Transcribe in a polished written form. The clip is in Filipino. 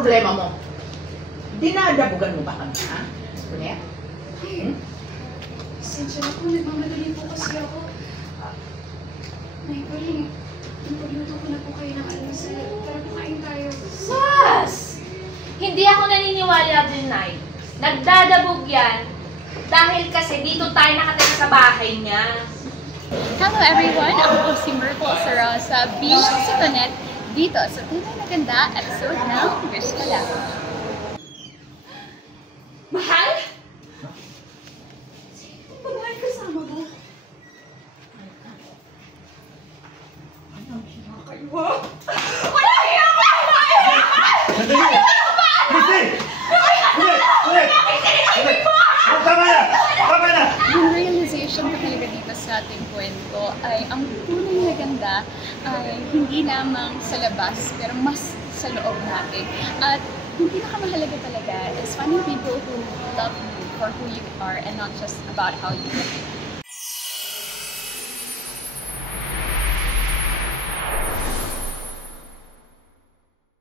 problema mo? Dinadabugan mo ba kami, ha? Kunya? Sensya na po, nagmamadali po kasi ako. Nay, Pauline, pagluto ko na po kayo ng almusal. Tara po kain tayo. Sus! Hindi ako naniniwala din, Nay. Nagdadabog yan dahil kasi dito tayo nakatira sa bahay niya. Hello everyone! Ako po si Myrtle Sarosa, bilang si Tonette, dito sa Tunay na Ganda, episode ng Wish Ka Lang. Mahal? Sino yung babae kasama mo? Anong hiya kayo, ha? Wala hiya ka! Sandali! Christy! Ulit! Tama na! Tama na! Yung realization ko talaga dito sa ating kwento ay ang tunay na ganda ay hindi lamang sa labas, pero mas sa loob natin. At yung pinakamahalaga talaga is finding people who love you for who you are and not just about how you look.